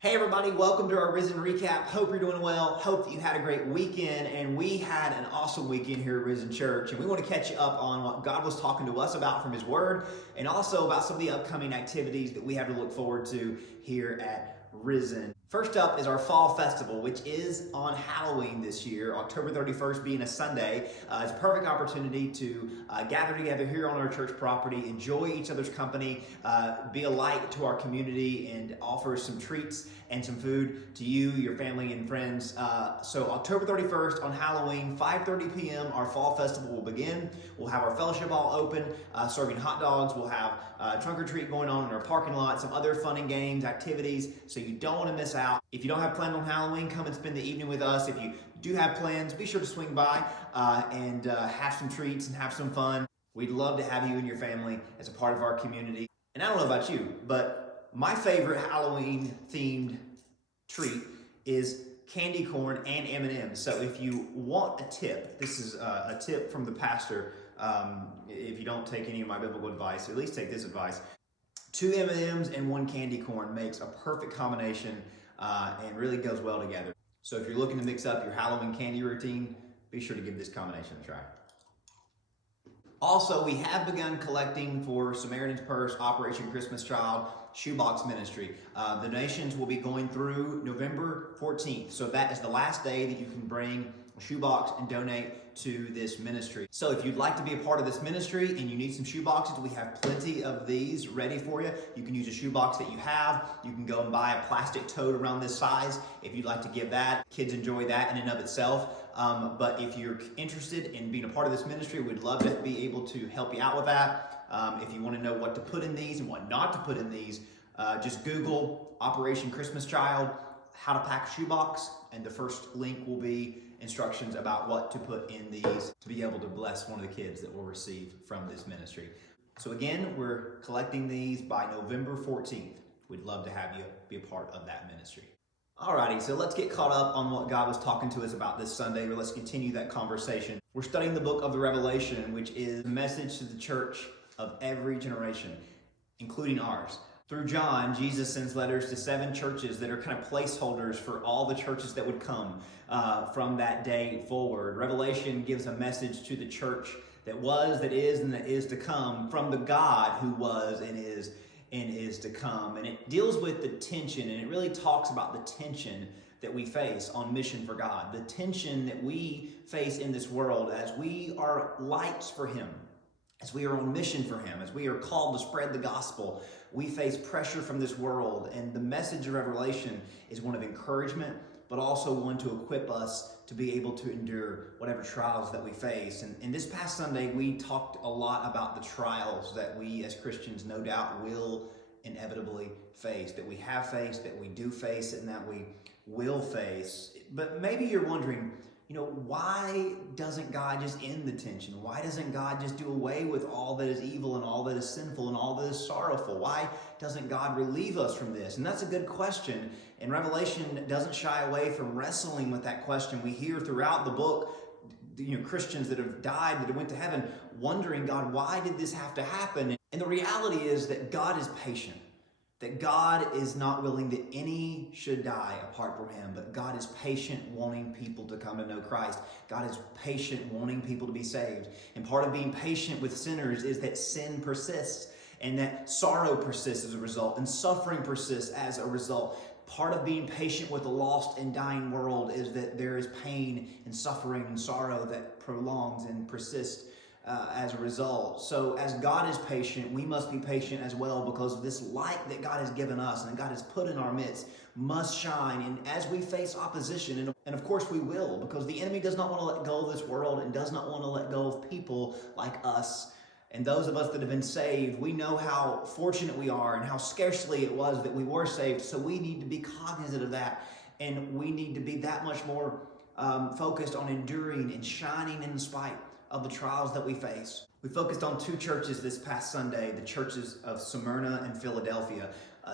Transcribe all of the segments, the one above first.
Hey everybody, welcome to our Risen Recap. Hope you're doing well. Hope that you had a great weekend, and we had an awesome weekend here at Risen Church, and we want to catch you up on what God was talking to us about from His Word, and also about some of the upcoming activities that we have to look forward to here at Risen. First up is our Fall Festival, which is on Halloween this year, October 31st being a Sunday. It's a perfect opportunity to gather together here on our church property, enjoy each other's company, be a light to our community, and offer some treats and some food to you, your family, and friends. So October 31st on Halloween, 5:30 p.m., our Fall Festival will begin. We'll have our fellowship hall open, serving hot dogs. We'll have trunk or treat going on in our parking lot, some other fun and games, activities, so you don't want to miss out. If you don't have plans on Halloween, come and spend the evening with us. If you do have plans, be sure to swing by and have some treats and have some fun. We'd love to have you and your family as a part of our community. And I don't know about you, but my favorite Halloween themed treat is candy corn and M&Ms. So if you want a tip, this is a tip from the pastor. If you don't take any of my biblical advice, at least take this advice. 2 M&Ms and 1 candy corn makes a perfect combination and really goes well together. So if you're looking to mix up your Halloween candy routine, be sure to give this combination a try. Also, we have begun collecting for Samaritan's Purse, Operation Christmas Child, Shoebox Ministry. Donations will be going through November 14th. So that is the last day that you can bring a shoebox and donate to this ministry. So if you'd like to be a part of this ministry and you need some shoeboxes, we have plenty of these ready for you. You can use a shoebox that you have. You can go and buy a plastic tote around this size if you'd like to give that. Kids enjoy that in and of itself. But if you're interested in being a part of this ministry, we'd love to be able to help you out with that. If you want to know what to put in these and what not to put in these, just Google Operation Christmas Child, how to pack a shoebox, and the first link will be instructions about what to put in these to be able to bless one of the kids that will receive from this ministry. So again, we're collecting these by November 14th. We'd love to have you be a part of that ministry. Alrighty, so let's get caught up on what God was talking to us about this Sunday, or let's continue that conversation. We're studying the book of the Revelation, which is a message to the church of every generation, including ours. Through John, Jesus sends letters to 7 churches that are kind of placeholders for all the churches that would come from that day forward. Revelation gives a message to the church that was, that is, and that is to come from the God who was and is to come. And it deals with the tension, and it really talks about the tension that we face on mission for God, the tension that we face in this world as we are lights for Him, as we are on mission for Him, as we are called to spread the gospel. We face pressure from this world, and the message of Revelation is one of encouragement, but also one to equip us to be able to endure whatever trials that we face. And this past Sunday, we talked a lot about the trials that we as Christians no doubt will inevitably face, that we have faced, that we do face, and that we will face. But maybe you're wondering, why doesn't God just end the tension? Why doesn't God just do away with all that is evil and all that is sinful and all that is sorrowful? Why doesn't God relieve us from this? And that's a good question. And Revelation doesn't shy away from wrestling with that question. We hear throughout the book, Christians that have died, that have went to heaven, wondering, God, why did this have to happen? And the reality is that God is patient. That God is not willing that any should die apart from Him, but God is patient, wanting people to come to know Christ. God is patient, wanting people to be saved. And part of being patient with sinners is that sin persists, and that sorrow persists as a result, and suffering persists as a result. Part of being patient with a lost and dying world is that there is pain and suffering and sorrow that prolongs and persists as a result. So as God is patient, we must be patient as well, because this light that God has given us and God has put in our midst must shine. And as we face opposition, and of course we will, because the enemy does not want to let go of this world and does not want to let go of people like us. And those of us that have been saved, we know how fortunate we are and how scarcely it was that we were saved. So we need to be cognizant of that. And we need to be that much more focused on enduring and shining in spite of the trials that we face. We focused on 2 churches this past Sunday, the churches of Smyrna and Philadelphia.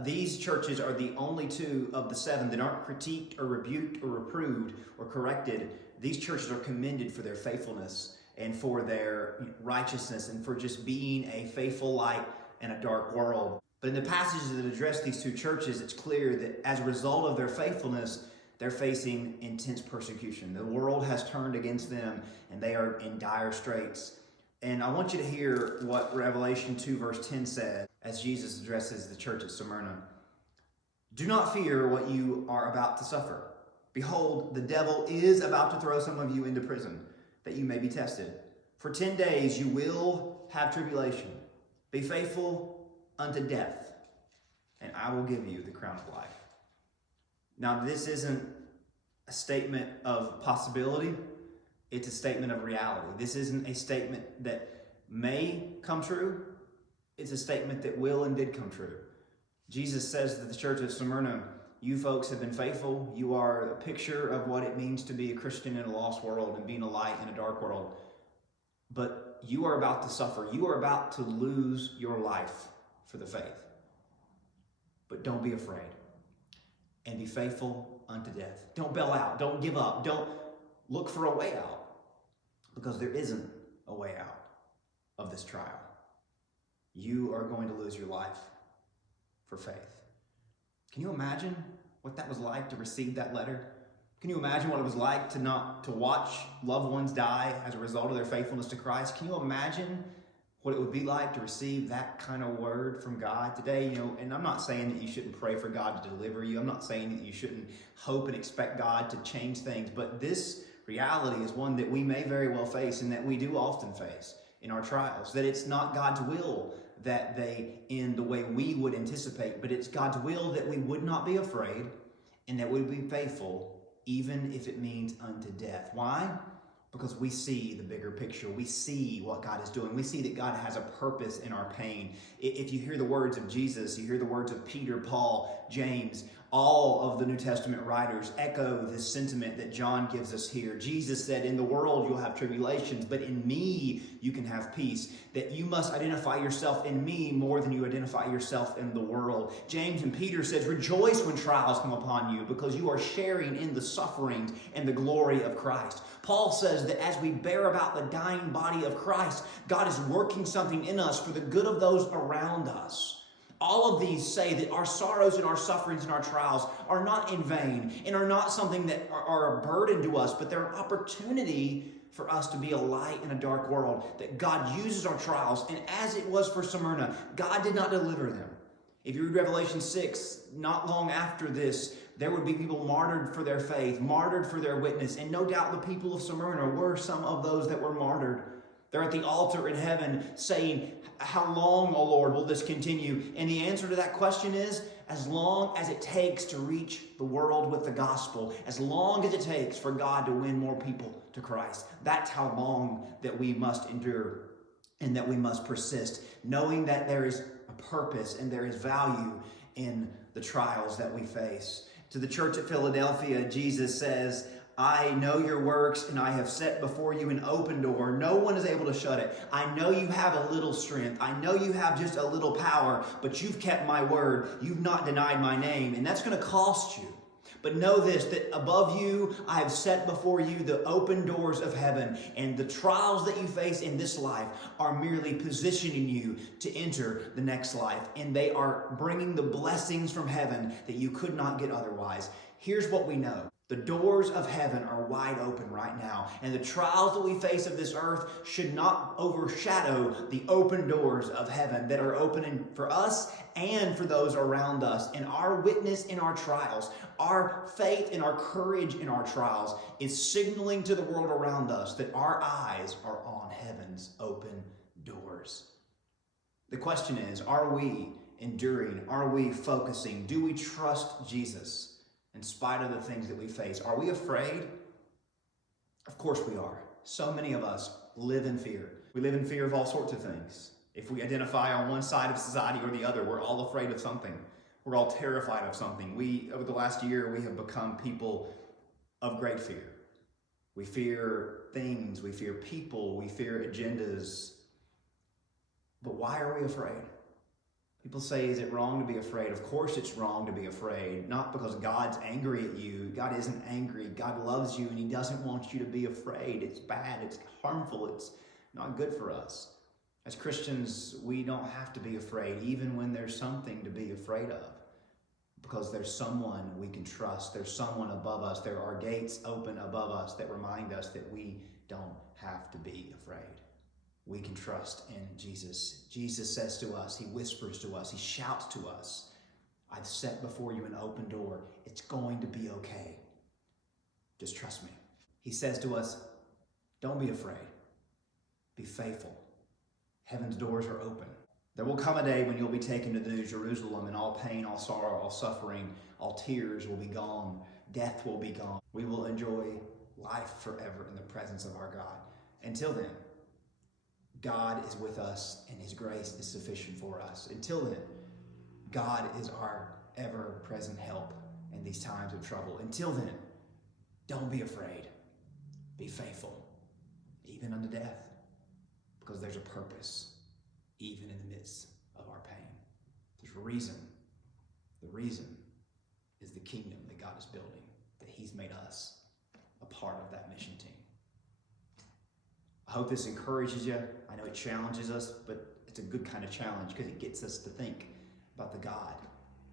These churches are the only 2 of the 7 that aren't critiqued or rebuked or reproved or corrected. These churches are commended for their faithfulness and for their righteousness and for just being a faithful light in a dark world. But in the passages that address these two churches, it's clear that as a result of their faithfulness, they're facing intense persecution. The world has turned against them, and they are in dire straits. And I want you to hear what Revelation 2 verse 10 says as Jesus addresses the church at Smyrna. Do not fear what you are about to suffer. Behold, the devil is about to throw some of you into prison, that you may be tested. For 10 days you will have tribulation. Be faithful unto death, and I will give you the crown of life. Now, this isn't a statement of possibility. It's a statement of reality. This isn't a statement that may come true. It's a statement that will and did come true. Jesus says to the church of Smyrna, you folks have been faithful. You are a picture of what it means to be a Christian in a lost world and being a light in a dark world. But you are about to suffer. You are about to lose your life for the faith. But don't be afraid. And be faithful unto death. Don't bail out. Don't give up. Don't look for a way out. Because there isn't a way out of this trial. You are going to lose your life for faith. Can you imagine what that was like to receive that letter? Can you imagine what it was like to watch loved ones die as a result of their faithfulness to Christ? Can you imagine what it would be like to receive that kind of word from God today? And I'm not saying that you shouldn't pray for God to deliver you. I'm not saying that you shouldn't hope and expect God to change things. But this reality is one that we may very well face, and that we do often face in our trials. That it's not God's will that they end the way we would anticipate, but it's God's will that we would not be afraid and that we would be faithful, even if it means unto death. Why? Because we see the bigger picture. We see what God is doing. We see that God has a purpose in our pain. If you hear the words of Jesus, you hear the words of Peter, Paul, James, all of the New Testament writers echo this sentiment that John gives us here. Jesus said, in the world you'll have tribulations, but in me you can have peace. That you must identify yourself in me more than you identify yourself in the world. James and Peter says, rejoice when trials come upon you, because you are sharing in the sufferings and the glory of Christ. Paul says that as we bear about the dying body of Christ, God is working something in us for the good of those around us. All of these say that our sorrows and our sufferings and our trials are not in vain and are not something that are a burden to us, but they're an opportunity for us to be a light in a dark world, that God uses our trials. And as it was for Smyrna, God did not deliver them. If you read Revelation 6, not long after this, there would be people martyred for their faith, martyred for their witness. And no doubt the people of Smyrna were some of those that were martyred. They're at the altar in heaven saying, how long, O Lord, will this continue? And the answer to that question is, as long as it takes to reach the world with the gospel, as long as it takes for God to win more people to Christ. That's how long that we must endure and that we must persist, knowing that there is a purpose and there is value in the trials that we face. To the church at Philadelphia, Jesus says, I know your works, and I have set before you an open door. No one is able to shut it. I know you have a little strength. I know you have just a little power, but you've kept my word. You've not denied my name, and that's going to cost you. But know this, that above you, I have set before you the open doors of heaven, and the trials that you face in this life are merely positioning you to enter the next life, and they are bringing the blessings from heaven that you could not get otherwise. Here's what we know. The doors of heaven are wide open right now, and the trials that we face of this earth should not overshadow the open doors of heaven that are opening for us and for those around us. And our witness in our trials, our faith and our courage in our trials is signaling to the world around us that our eyes are on heaven's open doors. The question is, are we enduring? Are we focusing? Do we trust Jesus? In spite of the things that we face, are we afraid? Of course we are. So many of us live in fear. We live in fear of all sorts of things. If we identify on one side of society or the other, we're all afraid of something. We're all terrified of something. Over the last year, we have become people of great fear. We fear things, we fear people, we fear agendas. But why are we afraid? People say, is it wrong to be afraid? Of course it's wrong to be afraid. Not because God's angry at you. God isn't angry. God loves you and he doesn't want you to be afraid. It's bad. It's harmful. It's not good for us. As Christians, we don't have to be afraid, even when there's something to be afraid of, because there's someone we can trust. There's someone above us. There are gates open above us that remind us that we don't have to be afraid. We can trust in Jesus. Jesus says to us, he whispers to us, he shouts to us, I've set before you an open door. It's going to be okay. Just trust me. He says to us, don't be afraid. Be faithful. Heaven's doors are open. There will come a day when you'll be taken to the New Jerusalem, and all pain, all sorrow, all suffering, all tears will be gone. Death will be gone. We will enjoy life forever in the presence of our God. Until then, God is with us and his grace is sufficient for us. Until then, God is our ever-present help in these times of trouble. Until then, don't be afraid. Be faithful, even unto death, because there's a purpose, even in the midst of our pain. There's a reason. The reason is the kingdom that God is building, that he's made us a part of that mission team. I hope this encourages you. I know it challenges us, but it's a good kind of challenge because it gets us to think about the God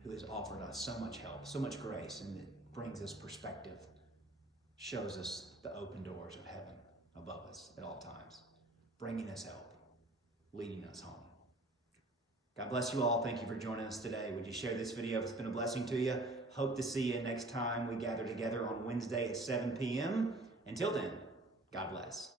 who has offered us so much help, so much grace, and it brings us perspective, shows us the open doors of heaven above us at all times, bringing us help, leading us home. God bless you all. Thank you for joining us today. Would you share this video if it's been a blessing to you? Hope to see you next time we gather together on Wednesday at 7 p.m. Until then, God bless.